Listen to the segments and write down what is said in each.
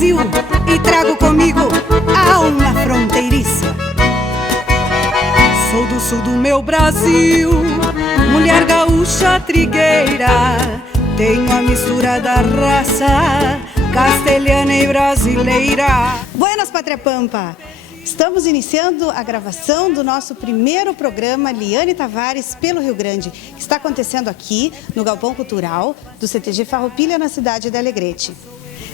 Brasil e trago comigo a alma fronteiriça. Sou do sul do meu Brasil, mulher gaúcha trigueira. Tenho a mistura da raça castelhana e brasileira. Buenas, Pátria Pampa! Estamos iniciando a gravação do nosso primeiro programa Liane Tavares pelo Rio Grande, que está acontecendo aqui no Galpão Cultural do CTG Farroupilha, na cidade de Alegrete.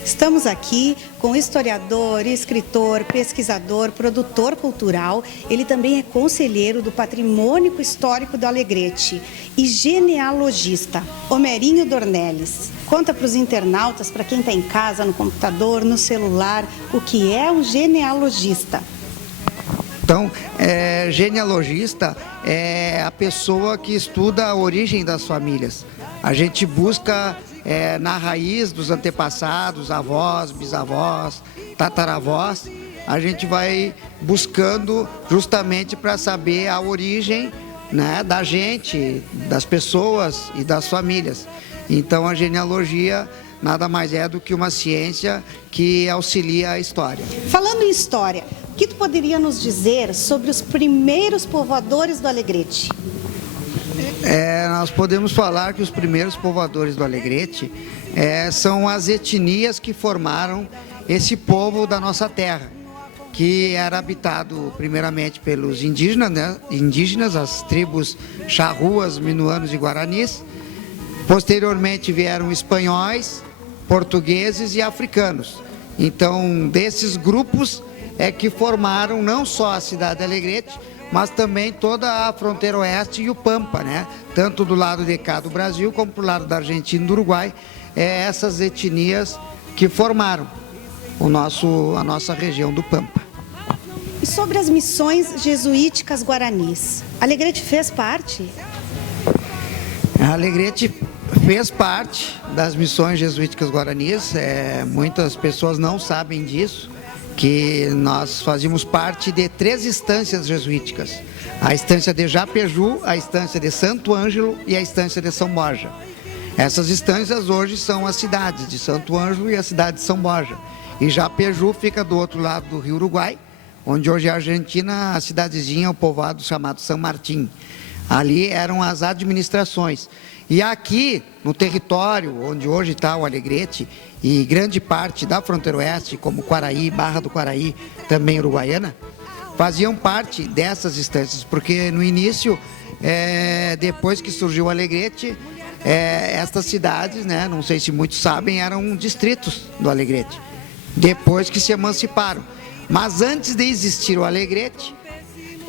Estamos aqui com historiador, escritor, pesquisador, produtor cultural. Ele também é conselheiro do Patrimônio Histórico do Alegrete e genealogista, Homerinho Dornelles. Conta para os internautas, para quem está em casa, no computador, no celular, o que é um genealogista. Então, genealogista é a pessoa que estuda a origem das famílias. A gente busca na raiz dos antepassados, avós, bisavós, tataravós, a gente vai buscando justamente para saber a origem, né, da gente, das pessoas e das famílias. Então, a genealogia nada mais é do que uma ciência que auxilia a história. Falando em história, o que tu poderia nos dizer sobre os primeiros povoadores do Alegrete? Nós podemos falar que os primeiros povoadores do Alegrete são as etnias que formaram esse povo da nossa terra, que era habitado primeiramente pelos indígenas, né? As tribos charruas, minuanos e guaranis. Posteriormente vieram espanhóis, portugueses e africanos. Então, desses grupos é que formaram não só a cidade de Alegrete, mas também toda a fronteira oeste e o Pampa, né? Tanto do lado de cá do Brasil, como do lado da Argentina e do Uruguai, essas etnias que formaram a nossa região do Pampa. E sobre as missões jesuíticas guaranis, Alegrete fez parte? A Alegrete fez parte das missões jesuíticas guaranis, muitas pessoas não sabem disso, que nós fazíamos parte de 3 instâncias jesuíticas. A instância de Japeju, a instância de Santo Ângelo e a instância de São Borja. Essas instâncias hoje são as cidades de Santo Ângelo e a cidade de São Borja. E Japeju fica do outro lado do Rio Uruguai, onde hoje é a Argentina, a cidadezinha, o povoado chamado São Martim. Ali eram as administrações. E aqui, no território onde hoje está o Alegrete, e grande parte da fronteira oeste, como Quaraí, Barra do Quaraí, também Uruguaiana, faziam parte dessas instâncias, porque no início, depois que surgiu o Alegrete, estas cidades, né, não sei se muitos sabem, eram distritos do Alegrete, depois que se emanciparam. Mas antes de existir o Alegrete,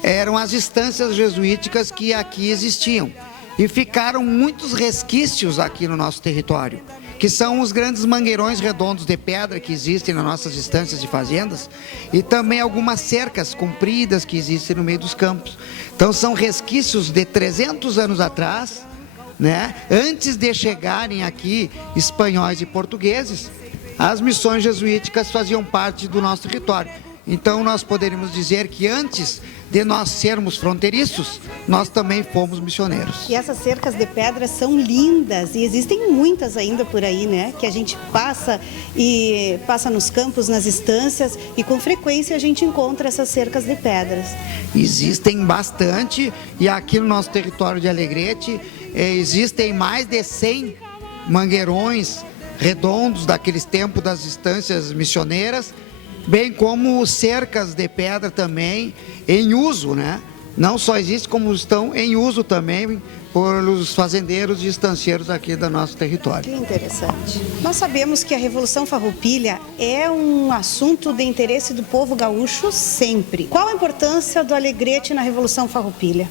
eram as instâncias jesuíticas que aqui existiam. E ficaram muitos resquícios aqui no nosso território, que são os grandes mangueirões redondos de pedra que existem nas nossas instâncias de fazendas e também algumas cercas compridas que existem no meio dos campos. Então são resquícios de 300 anos atrás, né? Antes de chegarem aqui espanhóis e portugueses, as missões jesuíticas faziam parte do nosso território. Então nós poderíamos dizer que antes de nós sermos fronteiriços, nós também fomos missioneiros. E essas cercas de pedra são lindas e existem muitas ainda por aí, né? Que a gente passa nos campos, nas estâncias e com frequência a gente encontra essas cercas de pedras. Existem bastante e aqui no nosso território de Alegrete existem mais de 100 mangueirões redondos daqueles tempos das estâncias missioneiras, bem como cercas de pedra também em uso, né? Não só existe, como estão em uso também pelos fazendeiros e estancieiros aqui do nosso território. Que interessante. Nós sabemos que a Revolução Farroupilha é um assunto de interesse do povo gaúcho sempre. Qual a importância do Alegrete na Revolução Farroupilha?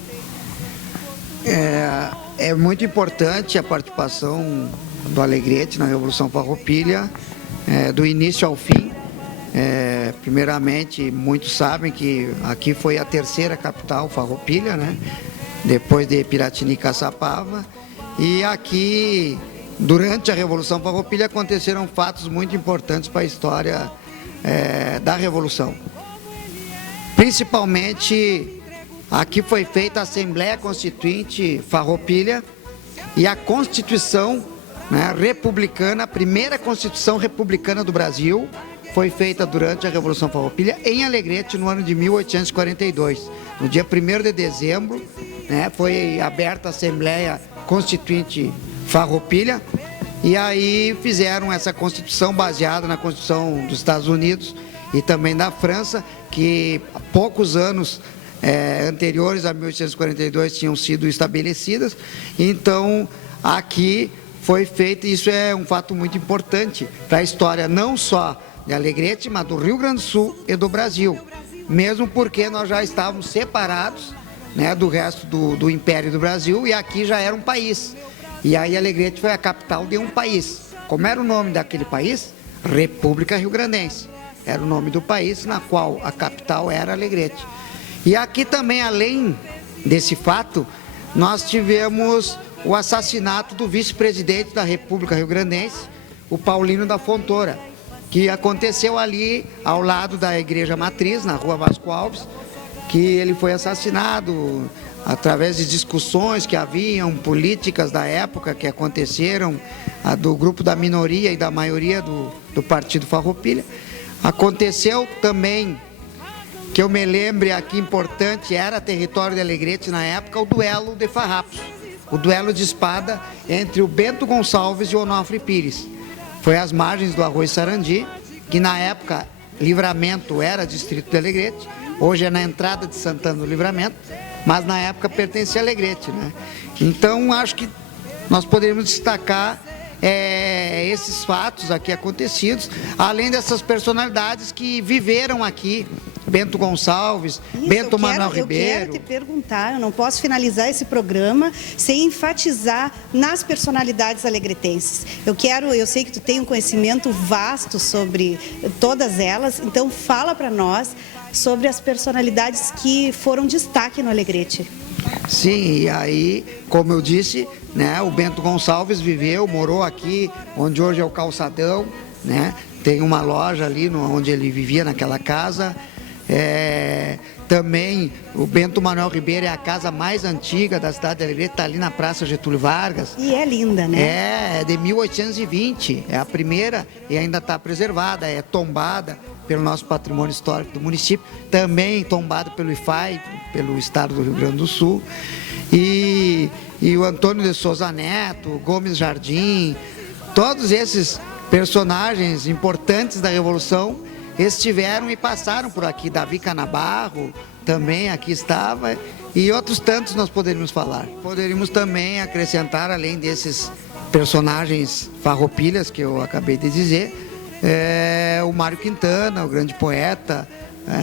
É muito importante a participação do Alegrete na Revolução Farroupilha, do início ao fim. Primeiramente, muitos sabem que aqui foi a terceira capital Farroupilha, né? Depois de Piratini e Caçapava. E aqui, durante a Revolução Farroupilha, aconteceram fatos muito importantes para a história da Revolução. Principalmente, aqui foi feita a Assembleia Constituinte Farroupilha e a Constituição, né, republicana, a primeira Constituição republicana do Brasil, foi feita durante a Revolução Farroupilha em Alegrete no ano de 1842. No dia 1º de dezembro, né, foi aberta a Assembleia Constituinte Farroupilha e aí fizeram essa Constituição baseada na Constituição dos Estados Unidos e também da França, que há poucos anos anteriores a 1842 tinham sido estabelecidas. Então, aqui foi feito, e isso é um fato muito importante para a história não só de Alegrete, mas do Rio Grande do Sul e do Brasil, mesmo porque nós já estávamos separados, né, do resto do Império do Brasil, e aqui já era um país. E aí Alegrete foi a capital de um país. Como era o nome daquele país? República Rio-Grandense. Era o nome do país, na qual a capital era Alegrete. E aqui também, além desse fato, nós tivemos o assassinato do vice-presidente da República Rio-Grandense, o Paulino da Fontoura, que aconteceu ali ao lado da Igreja Matriz, na Rua Vasco Alves, que ele foi assassinado através de discussões que haviam, políticas da época que aconteceram, do grupo da minoria e da maioria do Partido Farroupilha. Aconteceu também, que eu me lembre aqui importante, era território de Alegrete na época, o duelo de farrapos, o duelo de espada entre o Bento Gonçalves e o Onofre Pires. Foi às margens do Arroio Sarandi, que na época Livramento era distrito de Alegrete, hoje é na entrada de Santana do Livramento, mas na época pertencia a Alegrete, né? Então, acho que nós poderíamos destacar esses fatos aqui acontecidos, além dessas personalidades que viveram aqui, Bento Gonçalves, Bento Manuel Ribeiro. Eu quero te perguntar, eu não posso finalizar esse programa sem enfatizar nas personalidades alegretenses. Eu sei que tu tem um conhecimento vasto sobre todas elas, então fala para nós sobre as personalidades que foram destaque no Alegrete. Sim, e aí, como eu disse, né, o Bento Gonçalves morou aqui, onde hoje é o Calçadão, né? Tem uma loja ali onde ele vivia naquela casa. Também o Bento Manuel Ribeiro é a casa mais antiga da cidade de Alegrete, está ali na Praça Getúlio Vargas. E é linda, né? É de 1820, é a primeira e ainda está preservada, é tombada pelo nosso patrimônio histórico do município, também tombada pelo IFAI, pelo estado do Rio Grande do Sul. E o Antônio de Souza Neto, o Gomes Jardim, todos esses personagens importantes da Revolução estiveram e passaram por aqui. Davi Canabarro também aqui estava, e outros tantos nós poderíamos falar. Poderíamos também acrescentar, além desses personagens farroupilhas que eu acabei de dizer, o Mário Quintana, o grande poeta,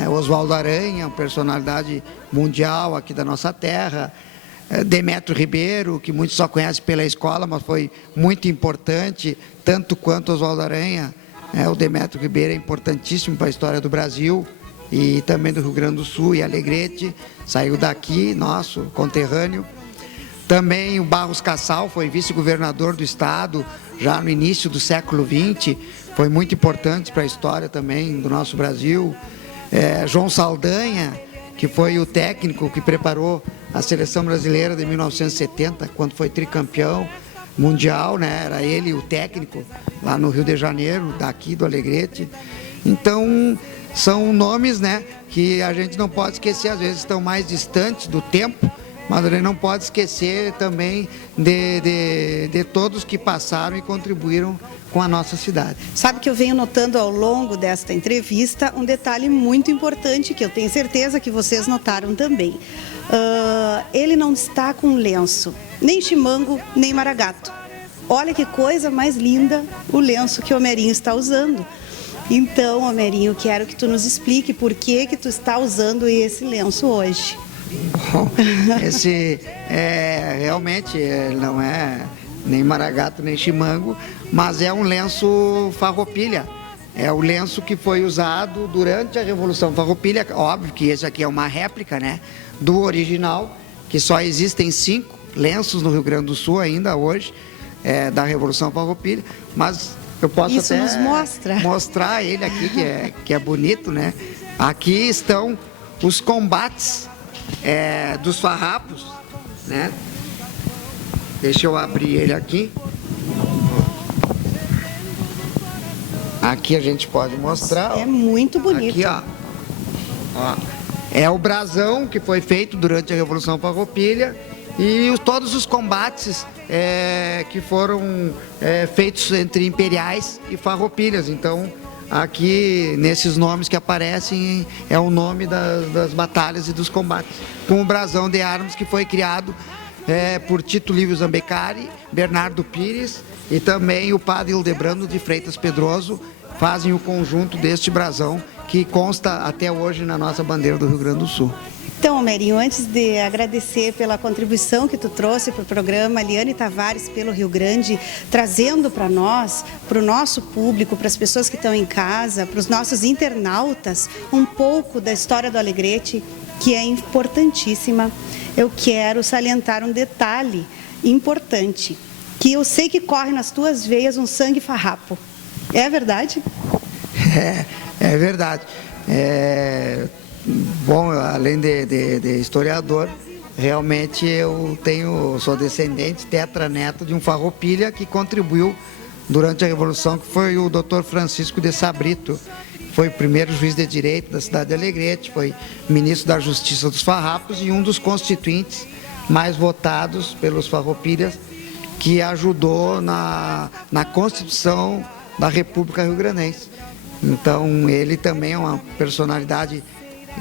Oswaldo Aranha, uma personalidade mundial aqui da nossa terra, Demétrio Ribeiro, que muitos só conhecem pela escola, mas foi muito importante, tanto quanto Oswaldo Aranha. O Demétrio Ribeiro é importantíssimo para a história do Brasil e também do Rio Grande do Sul, e Alegrete, saiu daqui, nosso conterrâneo. Também o Barros Cassal foi vice-governador do estado, já no início do século XX, foi muito importante para a história também do nosso Brasil. João Saldanha, que foi o técnico que preparou a seleção brasileira de 1970, quando foi tricampeão mundial, né? Era ele o técnico lá no Rio de Janeiro, daqui do Alegrete. Então, são nomes, né, que a gente não pode esquecer, às vezes estão mais distantes do tempo, mas a gente não pode esquecer também de todos que passaram e contribuíram com a nossa cidade. Sabe que eu venho notando ao longo desta entrevista um detalhe muito importante que eu tenho certeza que vocês notaram também. Ele não está com lenço, nem chimango, nem maragato. Olha que coisa mais linda o lenço que o Homerinho está usando. Então, Homerinho, quero que tu nos explique por que tu está usando esse lenço hoje. Bom, esse realmente não é nem maragato nem chimango, mas é um lenço farroupilha. É o lenço que foi usado durante a Revolução Farroupilha. Óbvio que esse aqui é uma réplica, né, do original, que só existem 5 lenços no Rio Grande do Sul ainda hoje, da Revolução Farroupilha, mas eu posso Isso até nos mostrar ele aqui, que é bonito, né? Aqui estão os combates dos farrapos, né? Deixa eu abrir ele aqui. Aqui a gente pode mostrar. É muito bonito. Aqui, ó. É o brasão que foi feito durante a Revolução Farroupilha e todos os combates que foram feitos entre imperiais e farroupilhas. Então, aqui, nesses nomes que aparecem, é o nome das batalhas e dos combates. Com o brasão de armas que foi criado por Tito Livio Zambecari, Bernardo Pires e também o padre Hildebrando de Freitas Pedroso, fazem o conjunto deste brasão que consta até hoje na nossa bandeira do Rio Grande do Sul. Então, Merinho, antes de agradecer pela contribuição que tu trouxe para o programa, Liane Tavares pelo Rio Grande, trazendo para nós, para o nosso público, para as pessoas que estão em casa, para os nossos internautas, um pouco da história do Alegrete, que é importantíssima. Eu quero salientar um detalhe importante, que eu sei que corre nas tuas veias um sangue farrapo. É verdade? É verdade. Bom, além de historiador, realmente sou descendente, tetraneto de um farroupilha que contribuiu durante a Revolução, que foi o Dr. Francisco de Sabrito, que foi o primeiro juiz de direito da cidade de Alegrete, foi ministro da Justiça dos Farrapos e um dos constituintes mais votados pelos farroupilhas, que ajudou na Constituição da República Rio-Grandense. Então, ele também é uma personalidade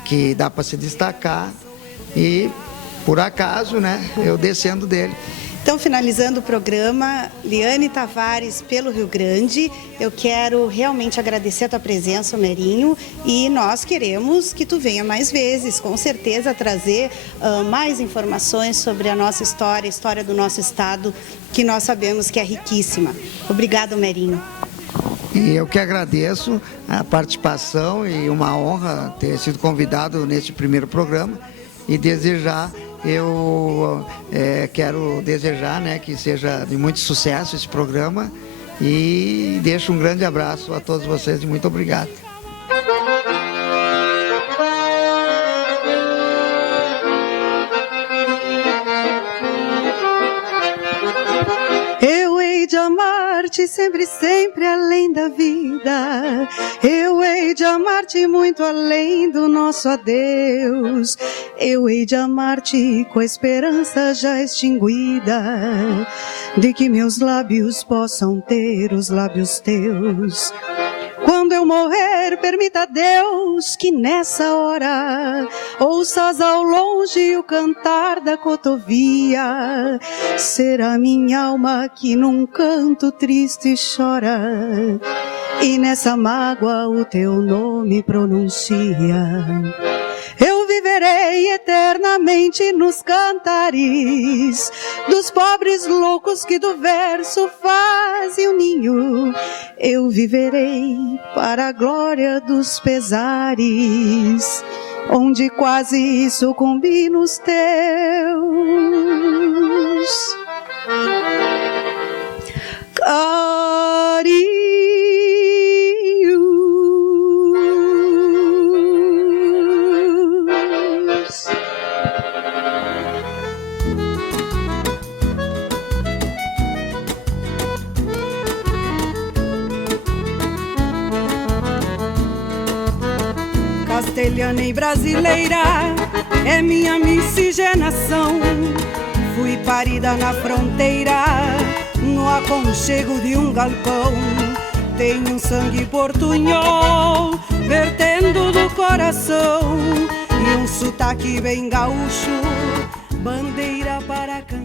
que dá para se destacar e, por acaso, eu descendo dele. Então, finalizando o programa, Liane Tavares pelo Rio Grande, eu quero realmente agradecer a tua presença, Merinho, e nós queremos que tu venha mais vezes, com certeza, trazer mais informações sobre a nossa história, a história do nosso estado, que nós sabemos que é riquíssima. Obrigado, Merinho. E eu que agradeço a participação e uma honra ter sido convidado neste primeiro programa e quero desejar que seja de muito sucesso esse programa e deixo um grande abraço a todos vocês e muito obrigado. Sempre, sempre além da vida, eu hei de amar-te muito além do nosso adeus. Eu hei de amar-te com a esperança já extinguida, de que meus lábios possam ter os lábios teus. Quando eu morrer, permita Deus que nessa hora ouças ao longe o cantar da cotovia. Será minha alma que num canto triste chora e nessa mágoa o teu nome pronuncia. Eu viverei eternamente nos cantares dos pobres loucos que do verso fazem um ninho. Eu viverei para a glória dos pesares, onde quase sucumbi nos teus carinhos. Castelhana e brasileira é minha miscigenação. Fui parida na fronteira, no aconchego de um galpão. Tenho um sangue portunhol vertendo do coração e um sotaque bem gaúcho, bandeira para cantar.